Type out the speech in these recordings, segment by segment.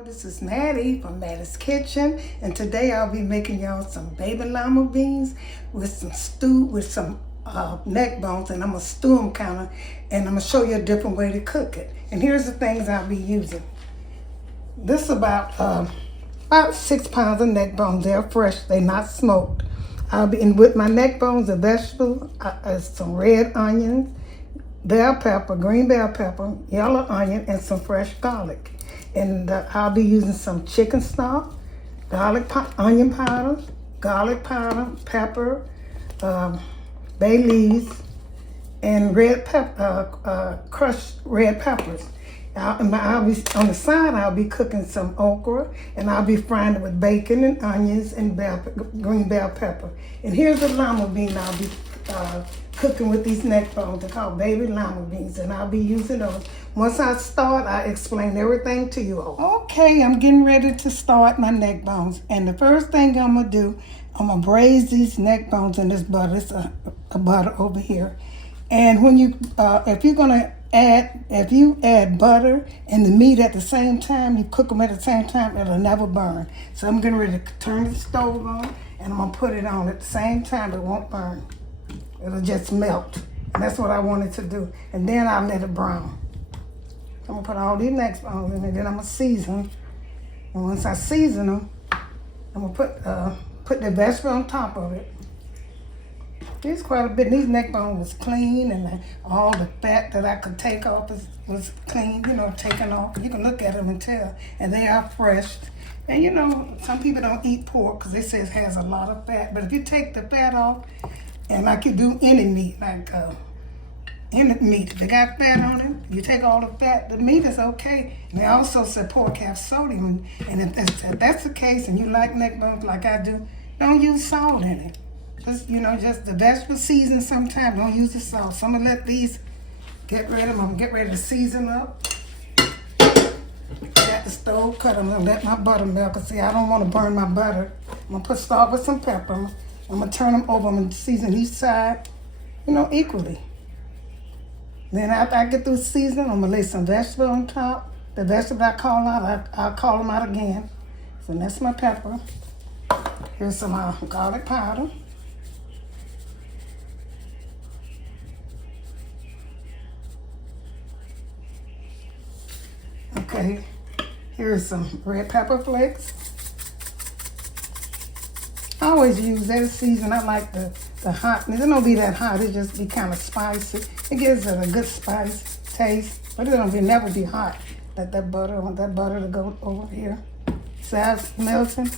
This is Mattie from Mattie's Kitchen, and today I'll be making y'all some baby lima beans with some neck bones, and I'm gonna stew them and I'm gonna show you a different way to cook it. And here's the things I'll be using. This is about 6 pounds of neck bones. They're fresh, they're not smoked. I'll be in with my neck bones, the vegetables, some red onions, bell pepper, green bell pepper, yellow onion, and some fresh garlic. And I'll be using some chicken stock, onion powder, garlic powder, pepper, bay leaves, and crushed red peppers. I'll be on the side. I'll be cooking some okra, and I'll be frying it with bacon and onions and green bell pepper. And here's the lima bean I'll be cooking with these neck bones. They're called baby lima beans, and I'll be using those. Once I start, I explain everything to you all. Okay, I'm getting ready to start my neck bones, and the first thing I'm gonna do, I'm gonna braise these neck bones in this butter. It's a butter over here. And when you, if you add butter and the meat at the same time, you cook them at the same time, it'll never burn. So I'm getting ready to turn the stove on, and I'm gonna put it on at the same time. It won't burn. It'll just melt. And that's what I wanted to do. And then I'll let it brown. I'm gonna put all these neck bones in, and then I'm gonna season. And once I season them, I'm gonna put the vegetable on top of it. There's quite a bit. These neck bones was clean, and all the fat that I could take off was clean, taken off. You can look at them and tell. And they are fresh. And some people don't eat pork because they say it has a lot of fat. But if you take the fat off, and like you do any meat, any meat, if they got fat on it, you take all the fat, the meat is okay. And they also say pork has sodium. And if that's the case, and you like neck bones like I do, don't use salt in it. Just the vegetable season sometimes. Don't use the salt. So I'm gonna let these get ready. I'm gonna get ready to season up. Got the stove cut. I'm gonna let my butter melt. Cause see, I don't want to burn my butter. I'm gonna start with some pepper. I'm gonna turn them over. I'm gonna season each side, equally. Then after I get through seasoning, I'm gonna lay some vegetable on top. The vegetable I call out, I'll call them out again. So that's my pepper. Here's some garlic powder. Okay, here's some red pepper flakes. I always use that season. I like the hotness. It don't be that hot. It just be kind of spicy. It gives it a good spice taste, but it never be hot. I want that butter to go over here. See how it's melting?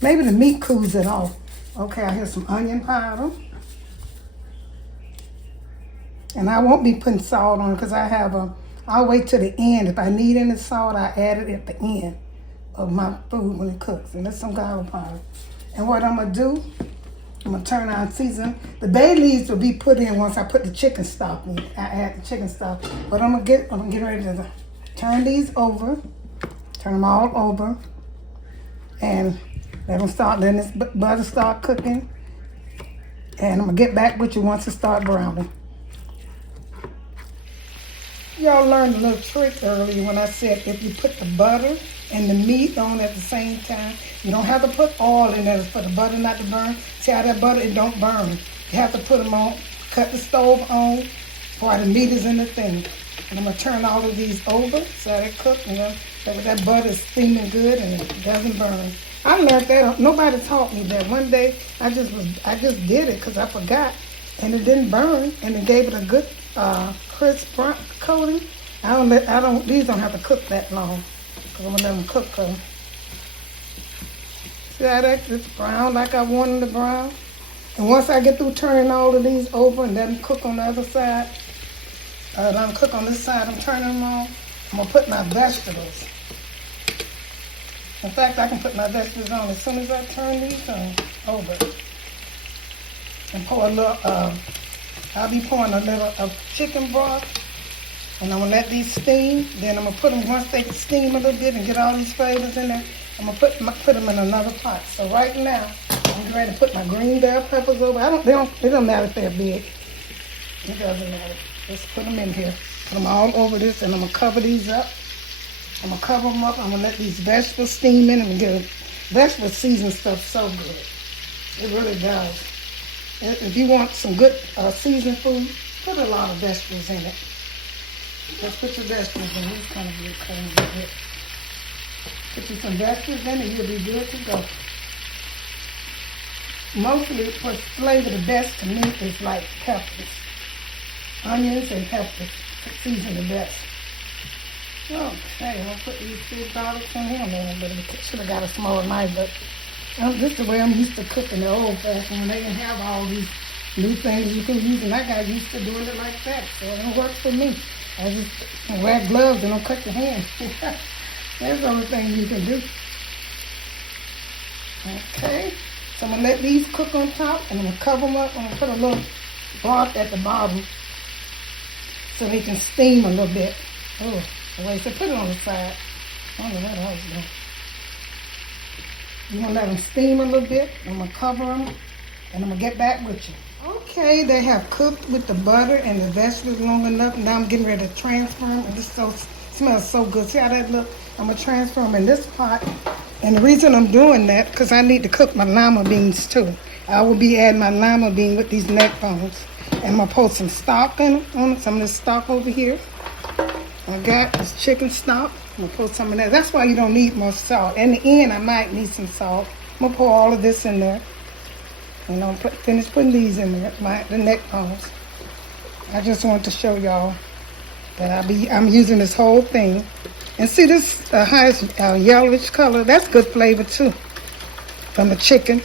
Maybe the meat cools it off. Okay, I hear some onion powder. And I won't be putting salt on it because I'll wait till the end. If I need any salt, I add it at the end of my food when it cooks. And that's some garlic powder. And what I'm gonna do, I'm gonna turn on season. The bay leaves will be put in once I put the chicken stock in. I add the chicken stock. But I'm gonna get ready to turn these over, turn them all over, and letting this butter start cooking. And I'm gonna get back with you once it start browning. Y'all learned a little trick earlier when I said if you put the butter and the meat on at the same time, you don't have to put oil in there for the butter not to burn. See how that butter, it don't burn. You have to put them on, cut the stove on while the meat is in the thing. And I'm gonna turn all of these over so that it cooks, that butter is steaming good and it doesn't burn. I learned that, nobody taught me that. One day I just did it because I forgot, and it didn't burn, and it gave it a good crisp coating. These don't have to cook that long because I'm gonna let them cook. See how it's brown like I want them to brown? And once I get through turning all of these over and let them cook on the other side, let them cook on this side, I'm turning them on, I'm gonna put my vegetables. In fact, I can put my vegetables on as soon as I turn these over. And pour a little, I'll be pouring a little of chicken broth, and I'm gonna let these steam. Then I'm gonna put them, once they steam a little bit and get all these flavors in there, I'm gonna put them in another pot. So right now, I'm ready to put my green bell peppers over. It don't matter if they're big. It doesn't matter. Just put them in here. Put them all over this, and I'm gonna cover these up. I'm gonna cover them up. I'm gonna let these vegetables steam in and get vegetable season stuff so good. It really does. If you want some good seasoned food, put a lot of vegetables in it. Just put your vegetables in. It's kind of good cutting a bit. Put you some vegetables in and you'll be good to go. Mostly what flavor the best to me is like peppers. Onions and peppers season the best. Okay, I'll put these big garlics in here, man, but I should have got a smaller knife, but this is the way I'm used to cooking the old fashioned when they didn't have all these new things you can use, and I got used to doing it like that, so it works for me. I just wear gloves and don't cut your hands. That's the only thing you can do. Okay, so I'm going to let these cook on top, and I'm going to cover them up. I'm going to put a little broth at the bottom so they can steam a little bit. Oh, wait, so put it on the side. I don't know what I was doing. I'm going to let them steam a little bit. I'm going to cover them, and I'm going to get back with you. Okay, they have cooked with the butter and the vegetables long enough. Now I'm getting ready to transfer them. This smells so good. See how that looks? I'm going to transfer them in this pot. And the reason I'm doing that, because I need to cook my lima beans too. I will be adding my lima bean with these neck bones. And I'm going to put some stock in it, on some of this stock over here. I got this chicken stock. I'm going to put some of that. That's why you don't need more salt. In the end, I might need some salt. I'm going to pour all of this in there. And I'm finish putting these in there, the neck bones. I just want to show y'all that I'm using this whole thing. And see this highest yellowish color? That's good flavor too from the chicken.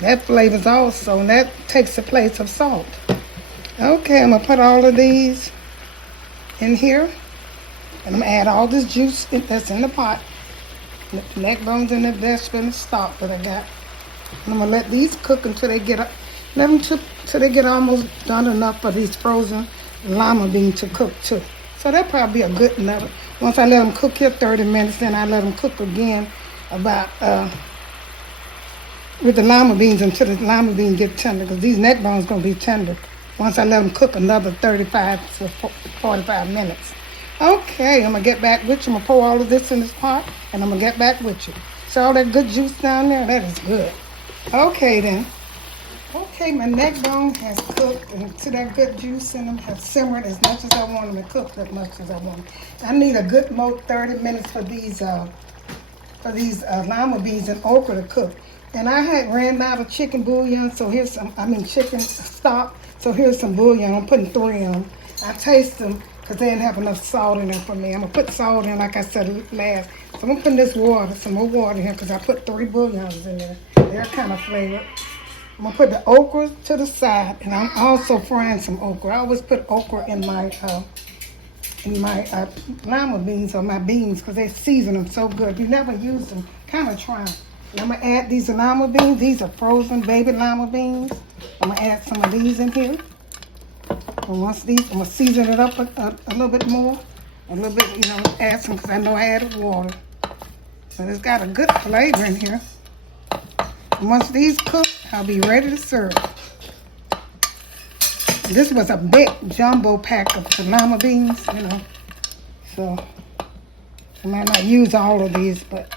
That flavors also, and that takes the place of salt. Okay, I'm going to put all of these in here. And I'm going to add all this juice that's in the pot. The neck bones and the vegetable and the stock that I got. And I'm going to let these cook until they get till they get almost done enough for these frozen lima beans to cook too. So that'll probably be a good enough. Once I let them cook here 30 minutes, then I let them cook again about with the lima beans until the lima beans get tender, because these neck bones going to be tender once I let them cook another 35 to 45 minutes. Okay, I'm going to get back with you. I'm going to pour all of this in this pot, and I'm going to get back with you. So all that good juice down there, that is good. Okay then. Okay, my neck bone has cooked, and see that good juice in them has simmered as much as I want them to cook, as much as I want them. I need a good 30 minutes for these lima beans and okra to cook. And I had ran out of chicken bouillon, so here's some, chicken stock, so here's some bouillon. I'm putting 3 on them. I taste them because they didn't have enough salt in there for me. I'm going to put salt in, like I said last. So I'm going to put this water, some more water in here, because I put 3 bouillons in there. They're kind of flavored. I'm going to put the okra to the side, and I'm also frying some okra. I always put okra in my lima beans or my beans because they season them so good. If you never use them, kind of try them. And I'm going to add these lima beans. These are frozen baby lima beans. I'm going to add some of these in here. And once these, I'm going to season it up a little bit more. A little bit, add some, because I know I added water. So it's got a good flavor in here. And once these cook, I'll be ready to serve. This was a big jumbo pack of lima beans, So I might not use all of these, but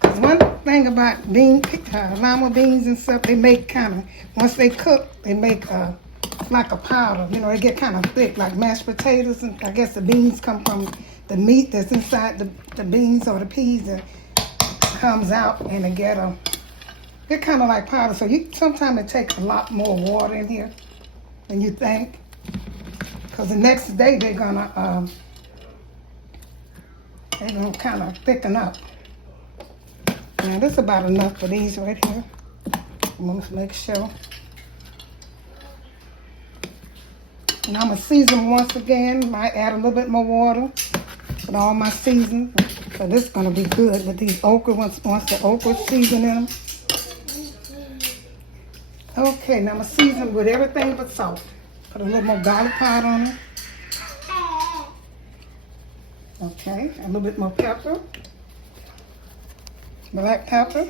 because one thing about lima beans and stuff, they make once they cook, they make like a powder. They get kind of thick, like mashed potatoes. And I guess the beans come from the meat that's inside the beans or the peas that comes out, and they're kind of like powder. So sometimes it takes a lot more water in here than you think, because the next day they're gonna kind of thicken up. Now this is about enough for these right here. I'm gonna make sure. And I'm gonna season once again. Might add a little bit more water with all my seasoning. So this is gonna be good with these okra once the okra season in them. Okay, now I'm gonna season with everything but salt. Put a little more garlic powder on it. Okay, a little bit more pepper. Black pepper.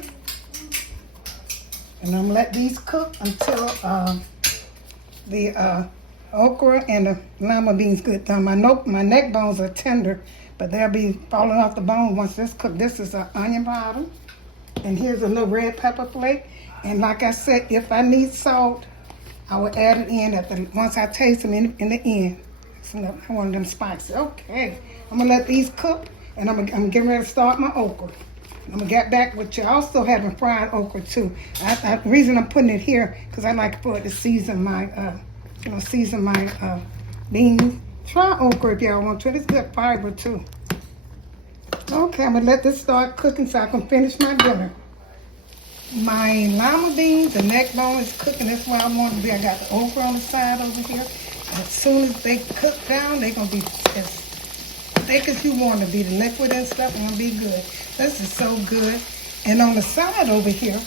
And I'm gonna let these cook until the okra and the lima beans good done. My neck bones are tender, but they'll be falling off the bone once this cooked. This is an onion powder. And here's a little red pepper flake. And like I said, if I need salt, I will add it in once I taste them in the end. So I want them spicy. Okay, I'm gonna let these cook, and I'm getting ready to start my okra. I'm gonna get back with you. I also having fried okra too. The reason I'm putting it here because I like for it to season my, beans. Try okra if y'all want to. It's good fiber too. Okay, I'm gonna let this start cooking so I can finish my dinner. My lima beans, the neck bone is cooking. That's where I want to be. I got the okra on the side over here. As soon as they cook down, they're gonna be as thick as you want to be. The liquid and stuff gonna be good. This is so good. And on the side over here,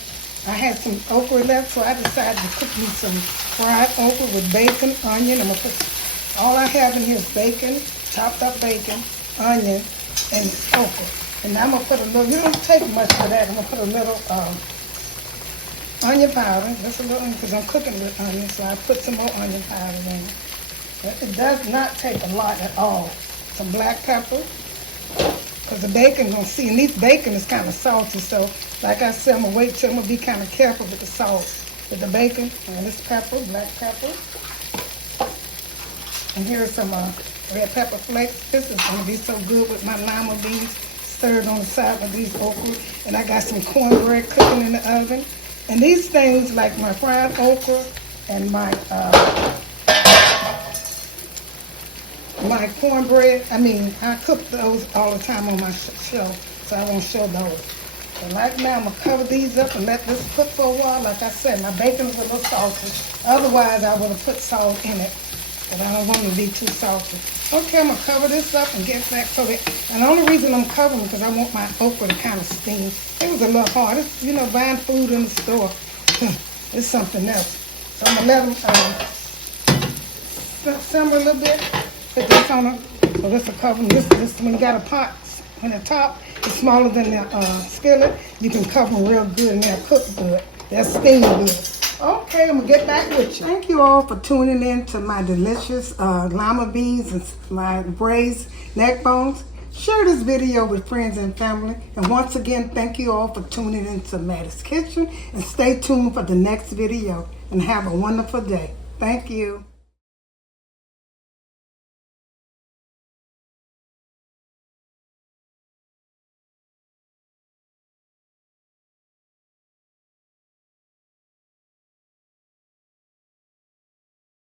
I had some okra left, so I decided to cook me some fried okra with bacon, onion. I'm gonna put all I have in here is bacon, chopped up bacon, onion, and okra. And I'm gonna put a little. You don't take much for that. I'm gonna put a little onion powder, just a little, because I'm cooking with onion, so I put some more onion powder in. It does not take a lot at all. Some black pepper, because the bacon gonna see, and this bacon is kind of salty, so like I said, I'm gonna wait till I'm gonna be kind of careful with the salt, with the bacon, and this pepper, black pepper. And here's some red pepper flakes. This is gonna be so good with my lima beans stirred on the side of these okra. And I got some cornbread cooking in the oven. And these things, like my fried okra and my cornbread, I cook those all the time on my show, so I won't show those. But right now, I'm going to cover these up and let this cook for a while. Like I said, my bacon's a little salty. Otherwise, I would have put salt in it, but I don't want it to be too salty. Okay, I'm going to cover this up and get back to it. And the only reason I'm covering is because I want my okra to kind of steam. It was a little hard. It's, buying food in the store, it's something else. So I'm going to let them simmer a little bit. Put this on it. So this will cover them. This, when you got a pot, when the top is smaller than the skillet, you can cover them real good and they'll cook good. They'll steam good. Okay, I'm going to get back with you. Thank you all for tuning in to my delicious lima beans and my braised neck bones. Share this video with friends and family. And once again, thank you all for tuning in to Mattie's Kitchen. And stay tuned for the next video. And have a wonderful day. Thank you.